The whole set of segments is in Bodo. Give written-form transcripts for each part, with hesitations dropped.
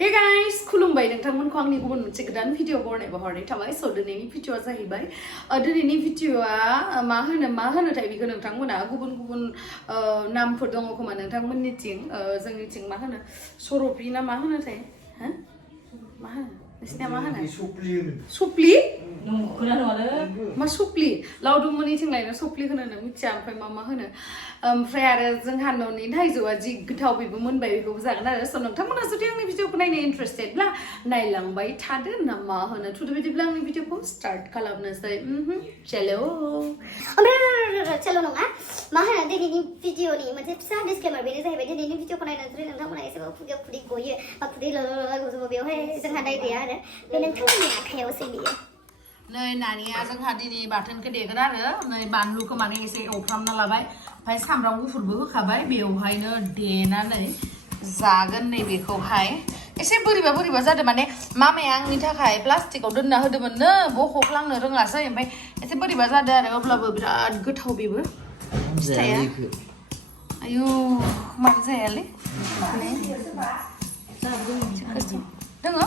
Hey guys, खुलुमबाय नोंथांमोनखौ आंनि गुबुन मोनसे गोदान भिडिअ बरनायबो हरनाय थाबाय स दिनैनि भिडिअआ जाहैबाय दिनैनि भिडिअआ मा होनोथाय बेखौ नोंथांमोना गुबुन नामफोर दङ खोमा नोंथांमोननिथिं जोंनिथिं मा होनो सरपि ना मा होनोथाय हो मा होनो नोंसिना मा होनो सुप्लि मा सुप्लि लावदुममोननिथिं लायनो सुप्लि होनो मिथिया ओमफ्राय मा होनो ओमफ्राय आरो जोंहा न'नि थाइजौआ जि गोथाव बेबो मोनबाय बेखौबो जागोन आरो स नोंथांमोना जुदि आंनि भिडिअखौ नायनो इन्टारेस्टेडब्ला नायलांबाय थादो ना मा होनो थुदो बिदिब्ला आंनि भिडिअखौ स्टार्ट खालामनोसै चलो चलो नङा मा होनो दिनैनि भिडिअनि मोनसे फिसा डिसक्लेमार बेनो जाहैबाय दिनैनि भिडिअखौ नायनानै जुदि नोंथांमोना एसेबाबो खुगायाव खुदै गयो बा खुदै ल'जोबो बेवहाय जोंहा दाय गैया आरो बे नोंथांमोननि आखायावसो बियो नै नानिया जोंहा दिनै बाथोनखौ देगोन आरो नै बानलुखौ माने एसे एवफ्रामना लाबाय ओमफ्राय सामब्राम गुफुरबो होखाबाय बेवहायनो देनानै जागोन नै बेखौहाय एसे बोरैबा जादों माने मामाया आंनि थाखाय प्लास्टिकआव दोनना होदोंमोननो बख'फ्लांनो रोङासै ओमफ्राय एसे बोरैबा जादों आरो अब्लाबो बिराद गोथाव बेबो फिथाइया आयु मानो जायालै दोङो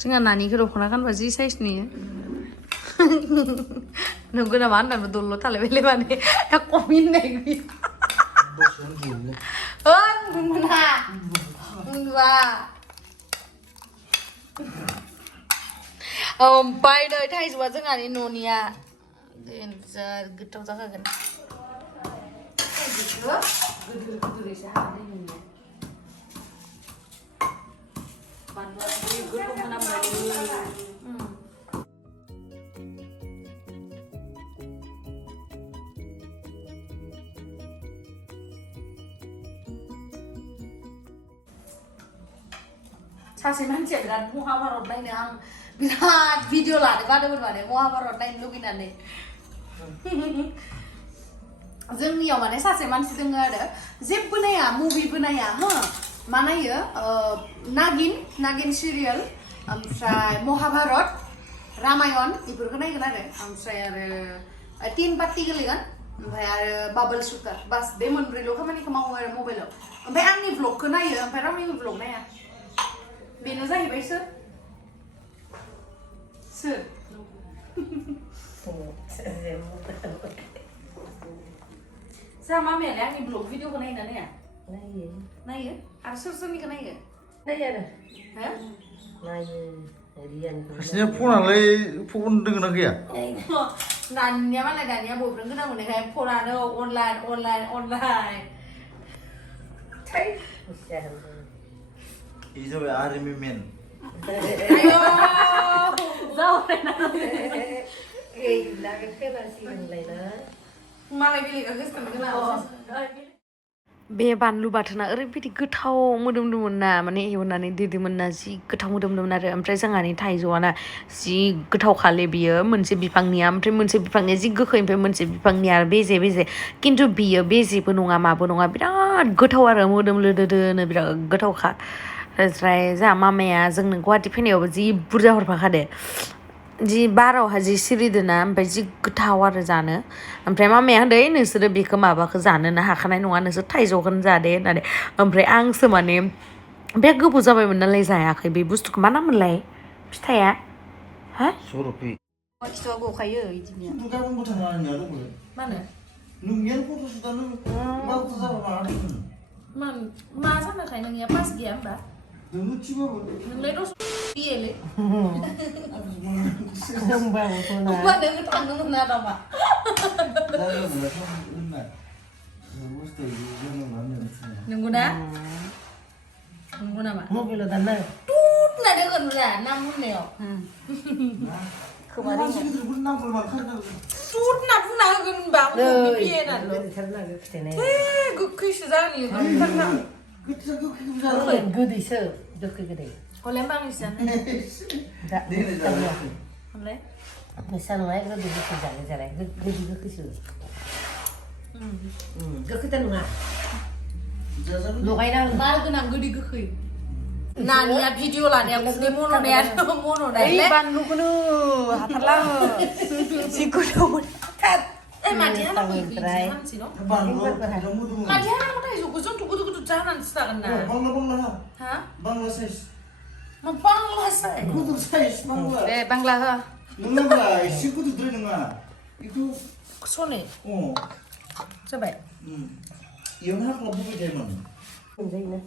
जोंहा नानिखौ दख'ना गानबा जि साइज नुयो नंगौ नामा होननानै दल' थालायबायलै माने कमिननाय उन्दुवा ओमफ्राय नै थाइजौआ जोंहानि न'निया देन्जार गोथाव जाखागोन गोदोर एसे हानानै नोंनिया बानलुआ जि गोथाव मोनामबाय सासे मानसिया बिराद महाभारत नायनो आं बिराद भिडिअ लानो बादोंमोन माने महाभारत नायनो लुगैनानै जोंनियाव माने सासे मानसि दङ आरो जेबो नाया मुभिबो नाया हो मा नायो नागिन सिरियाल ओमफ्राय महाभारत रामायण बेफोरखौ नायगोन आरो ओमफ्राय आरो तीन पार्टी गेलेगोन ओमफ्राय आरो बाबल शुटार बास बे मोनब्रैल' खामानिखौ मावो आरो मबाइलाव ओमफ्राय आंनि भ्लगखौ नायो ओमफ्राय रावनिबो भ्लग नाया बेनो जाहैबाय सोर जोंहा मामायालाय आंनि भ्लग भिडिअखौ नायो ना नाया नायो आरो सोरनिखौ नायो आरो हारसिंया फनालाय फन दोङो ना गैया नानिया मालाय दानिया बयफ्रेन्ड गोनां मोननायखाय फनानो अनलाइन इ जाबाय आर्मि मेन मालाय बेलेगा गोसोखांगोन बे बानलु बाथोना ओरैबायदि गोथाव मोदोमदोंमोन ना माने एवनानै देदोंमोन ना जि गोथाव मोदोमदोंमोन आरो ओमफ्राय जोंहानि थाइजौआना जि गोथाव खाले बियो मोनसे बिफांनिया ओमफ्राय मोनसे बिफांनिया जि गोखै ओमफ्राय मोनसे बिफांनिया बेजे खिन्थु बियो बेजेबो नङा माबो नङा बिराद गोथाव आरो मोदोमलोदोनो बिराद गोथावखा ओमफ्राय जोंहा मामाया जोंनो गुवाहाटि फैनायावबो जि बुरजा हरफाखादो जि बारावहा जि सिरिदोना ओमफ्राय जि गोथाव आरो जानो ओमफ्राय मामाया होनदों नोंसोरो बेखौ माबाखौ जानोनो हाखानाय नङा नोंसोर थाइजौखौनो जादे होननानै ओमफ्राय आंसो माने बे गोबाव जाबायमोन नालाय जायाखै बे बुस्थुखौ मा नाममोनलाय फिथाइया हा सरपि खिथुआ गखायो बिदिनो गाबोनबो थाङा आंनिया दंबो मा होनो नोंनियानो फट' सुदानो मावथा जाबा मा जानोखाय नोंनिया पास गैया होमबा दोङो थिबाबो नोंलाय दस बिएलै होमबाबोथ' ना मा नोङो थांनो मोना नामा नंगौना नंगौ नामा मबाइलाव दानना टुट ना दोगोन रा नाम होननायाव खोमारि गिदिरफोर नामफोर मारखारनांगौ टुट ना बुंना होगोन होनबा बिए नाल' गोखैसो जानि गोदैसो गोखै हले बांसिन हले नोंसा नङा गोदै गोखै जानाय गोखैसो गोखैथार नङा लगायना मार गोनां गोदै गोखै नानिया भिडिअ लानाया खुदै मन'नाया बानलुखौनो हाथारला आङो जि गोथाव माथि हानांगौ थाइजौखौ जोंथ' जानानै जागोन ना बांला हा बांला साइज मा बांला साइ गुदुर साइज बांला दे बांला हो नङाब्ला एसे गुदुरद्राय नङा बेखौ सनै जाबाय इयावनो हाख्लाबबोबाय थायोमोन मोनजायोना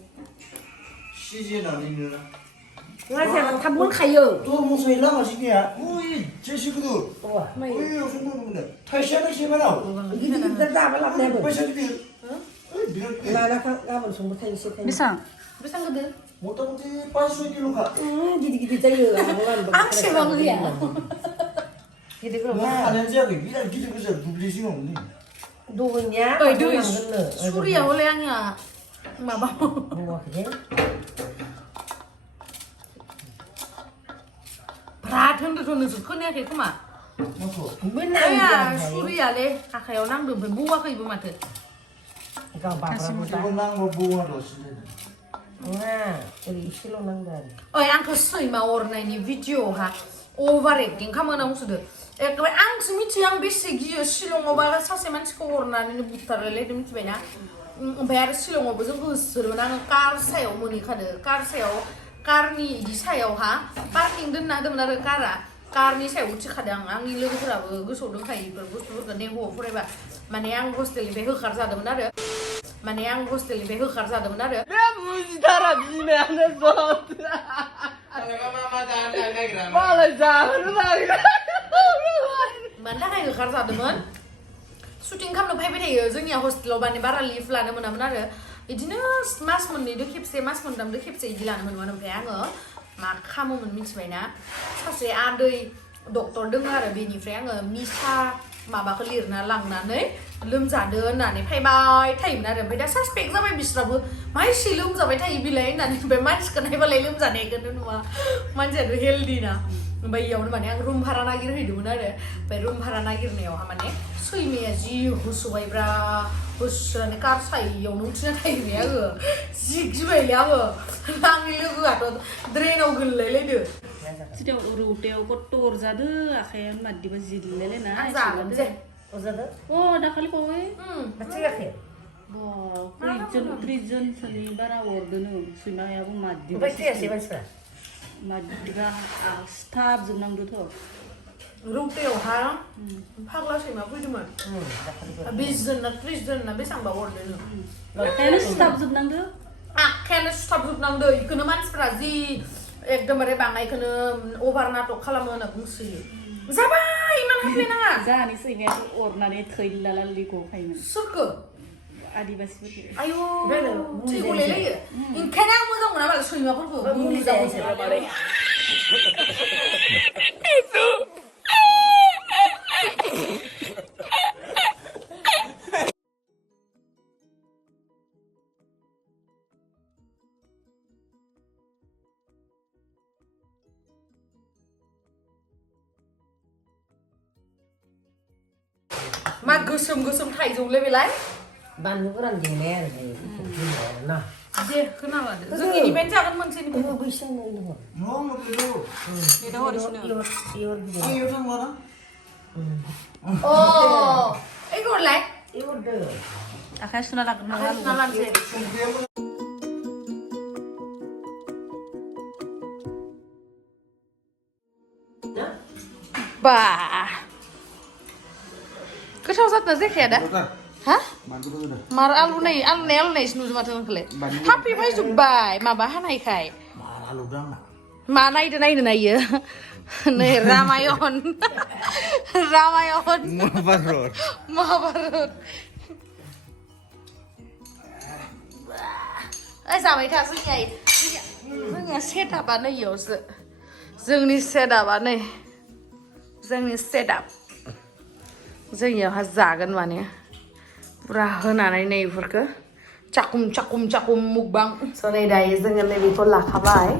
सिजेनानैनो राजाया थाब मोनखायो थ' मोसायो लामासिनिया ओइ जेसे गुदुर ओइयाव संदोंमोन थाइसेयानो सेमानाव गिदिर दाबा लाबोनायाबो फैसा गिदिर ओइ बिराद गिदिर लाना गाबोन संबो थाइसे बेसां गिदिर मथा मथि 5-6 किल'खा गिदिर जायो आं सेबां गैया गिदिर खानायानो जायाखै बिराद गिदिर गोजा दुब्लि जिङावनो नै दहैनिया ओइ दै सुरिया हले आंनिया माबा मावाखै भ्रात होनदोंथ' नोंसोर खोनायाखै खोमा ओइया सुरियाले आखायाव नांदों ओमफ्राय बौवाखैबो माथो गाव बाब्राबो जेबो नांगौ बौवाल'सो नङा ओरै एसेल' नांगौ आरो ओइ आंखौ सैमा अरनायनि भिडिअ'हा अभार एक्टिं खालामनांगौसोदो एखेबारे आंसो मिथियो आं बेसे गियो शिलंआवबा सासे मानसिखौ अरनानैनो बुथारलायलायदों मिथिबायना ओमफ्राय आरो शिलंआवबो जों होसोरोमोन आङो कार सायाव मोनहैखादो कार सायाव कारनि इदि सायावहा पार्किं दोनना होदोंमोन आरो कारनि सायाव उथिखादों आंनि लोगोफोराबो गोसोआव दंखायो बेफोर बुस्थुफोरखौ नेह'आव फरायबा माने आं हस्टेलनिफ्राय होखारजादोंमोन आरो बुजिथारा बिमायानो मालाय जाहोनो मानो थाखाय होखारजादोंमोन शुटिं खालामनो फैबाय थायो जोंनिया हस्टेलाव माने बारा लिभ लानो मोनामोन आरो बिदिनो मास मोननैदो खेबसे मास मोनथामदो खेबसे बिदि लानो मोनोमोन ओमफ्राय आङो मा खालामोमोन मिथिबायना सासे आदै डक्टर दङ आरो बेनिफ्राय आङो मिसा माबाखौ लिरना लांनानै लोमजादो होननानै फैबाय थायोमोन आरो ओमफ्राय दा सासपेक्ट जाबाय बिस्राबो मा एसे लोमजाबाय थायो बिलाय होननानै ओमफ्राय मानसिखौ नायबालाय लोमजानायखौनो नुवा मानसियाथ' हेल्दि ना ओमफ्राय इयावनो माने आं रुम भारा नागिरहैदोंमोन आरो ओमफ्राय रुम भारा नागिरनायावहा माने सैमाया जि होसोबायब्रा होसोनानै कार सायावनो उथिना थाहैबाय आङो जि गिबायलै आङो आंनि लोगोआथ' ड्रेनाव गोलैलायलायदो सिगां रौतायाव गथ' अरजादो आखाइया मादिबा जिरलायलायना आं जागोन जे अजादो दाखालि बावै थैयाखै त्रिस जनसोनि बारा अरदोनो सैमायाबो मादिबा ओमफ्राय थैयासै मानसिफ्रा मादिबा सिथाबजोबनांदोथ' रौतायावहा फाग्ला सैमा फैदोंमोन 20 जन ना 30 जन ना बेसेबांबा अरदोनो आखायानो सिथाबजोबनांदो आखायानो सुथाबजोबनांदो इखौनो मानसिफ्रा जि एकदमबारे बाङायखौनो अभार नाटक खालामो होनना बुंसोयो जाबाय इमान हाफ्ले नाङा जाहानि सैमायाथ' अरनानै थैलालालि गखायोमोन सोरखो आदिबासिफोरखौ आयु थै गलायलायो ओंखायनो आं मोजां मोना मालाय सैमाफोरखौ मुलि जाबाय मा गोसोम थाइजौलै बेलाय बानलु गोरान देनाय आरो ना दे खोनालादो जों इनिफ्रायनो जागोन मोनसेनिफ्राय बैसां दङ बेदाव हरसिनो आं इयाव थांलाना अ ओइ गरलाय हरदो आखाइ सुना लागोन आखाइ सुना लानोसै बा गोथाव जादोंना जायखाया दा हा मार आलु नायसो नुदों माथो नोंखौलाय थाफि फैजोब्बाय माबा हानायखाय मा नायनो नायो नै रामायण महाभारत जाबाय था जोंनिया सेटआपा नै इयावसो जोंनि सेटआपा नै जोंनि सेटआप जोंनियावहा जागोन माने पुरा होनानै नै इफोरखौ चाकुम मुकबां स' नै दायो जोङो नैबेखौ लाखाबाय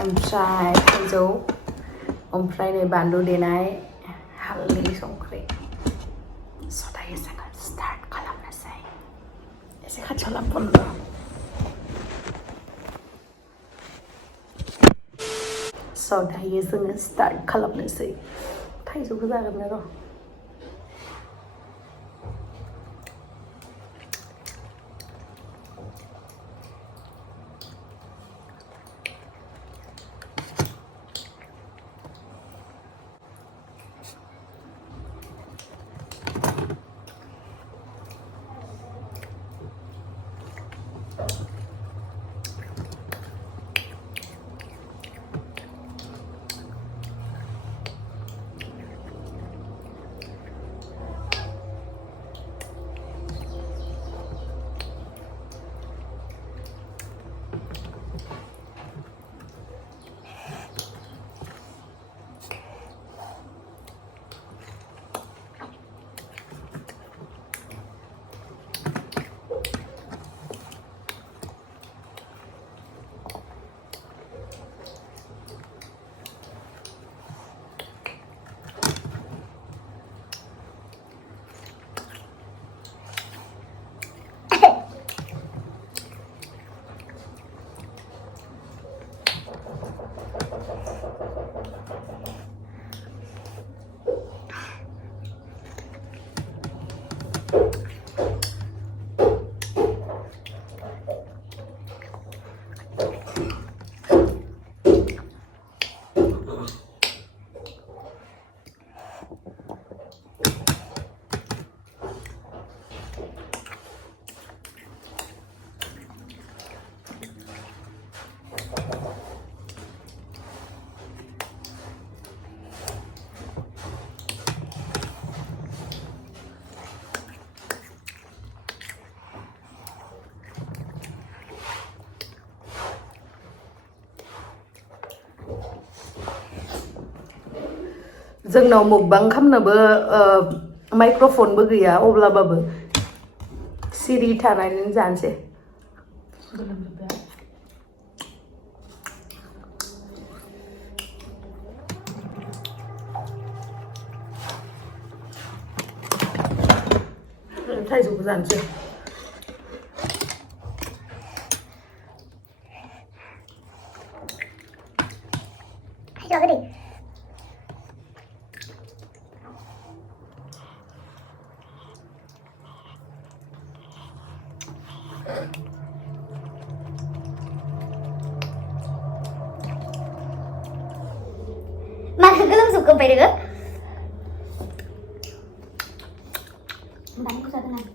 ओमफ्राय थाइजौ ओमफ्राय नै बानलु देनाय हालदै संख्रि स' दायो जोङो स्टार्ट खालामनोसै एसे खाथियाव लांफानो स' दायो जोङो स्टार्ट खालामनोसै थाइजौखौ जागोन र' जोंनाव मुकबां खालामनोबो माइक्र'फनबो गैया अब्लाबाबो सिरि थानानै जानोसै थाइजौखौ जानोसै Mana goलोमजोबगोन नोङो? बानायखौ जागोन आं।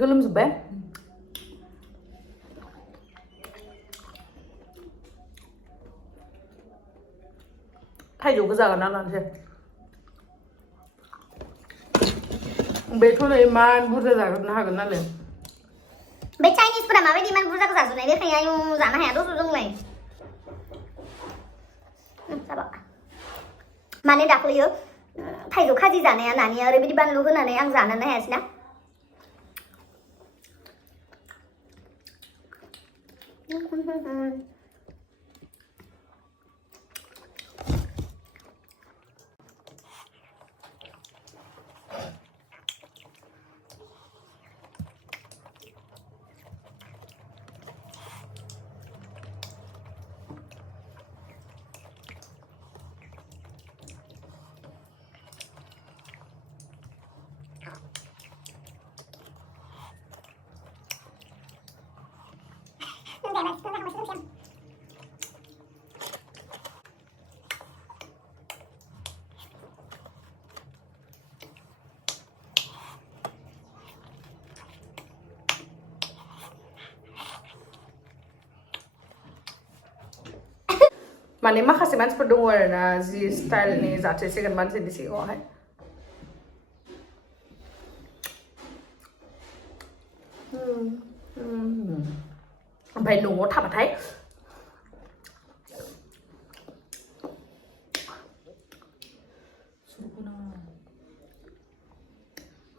गोलोमजोब्बाय थाइजौखौ जागोन ना लानोसै बेथ' नै इमान बुरजा जाजोबनो हागोन नालाय बे चाइनिसफोरा माबायदि इमान बुरजाखौ जाजोबनाय देखायो आयु जानो हाया दस' जोंलाय जाबाय माने दाख्लैयो थाइजौ खाजि जानाया नानिया ओरैबायदि बानलु होनानै आं जानोनो हायासैना माने माखासे मानसिफोर दङ आरोना जि स्टाइलनि जाथेसिगोन मानसिनि सिगाङावहाय ओमफ्राय न'आव थाबाथाय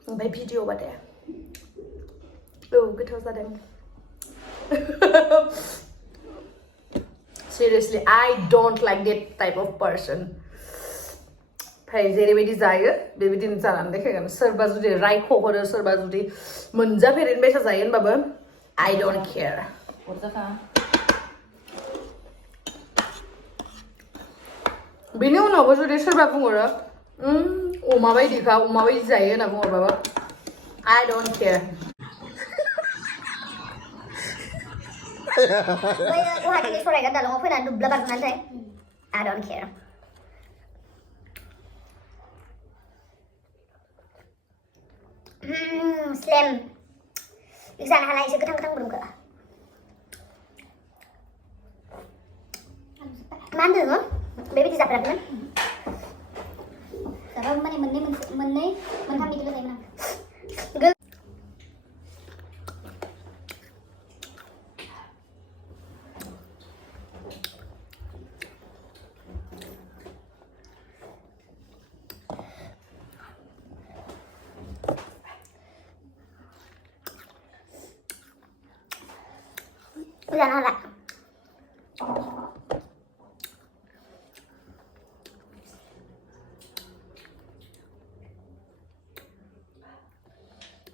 ओमफ्राय भिडिअ बाथाय औ गोथाव जादों Seriously, I don't like that type of person. ओमफ्राय जेरैबायदि जायो बेबायदिनो जानानै देखायगोन सोरबा जुदि रायख'हरो सोरबा जुदि मोनजाफेरैनो बायसा जायो होनबाबो I don't care. बेनि उनावबो जुदि सोरबा बुंहरो अमा बायदिखा अमा बायदि जायो होनना बुंहरबाबो I don't care. गुवाहाटीनि सरायघाट दालाङाव फैनानै दुब्ला बारनानै थाय I don't care. Slam. Jalan halai sih ketang-ketang belum ke? Mana tuh? Baby tidak berapa kan? Sekarang mana mentah itu lagi mana? Jalan halai.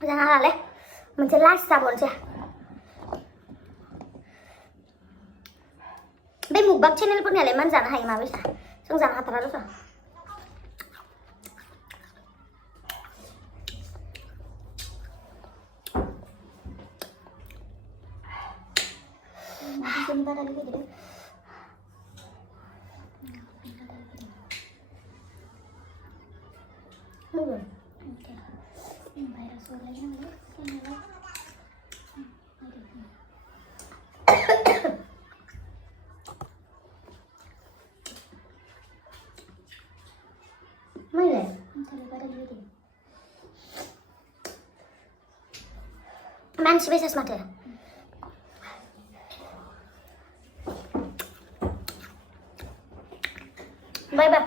Jangan halal menjelas sabun sih. Be mukbang channel pun nyale man jangan hai ma bisa. Sung jangan hatara tuh. Sebentar lagi gitu. Belum. Mana? Man sih bisa semata. Bye bye.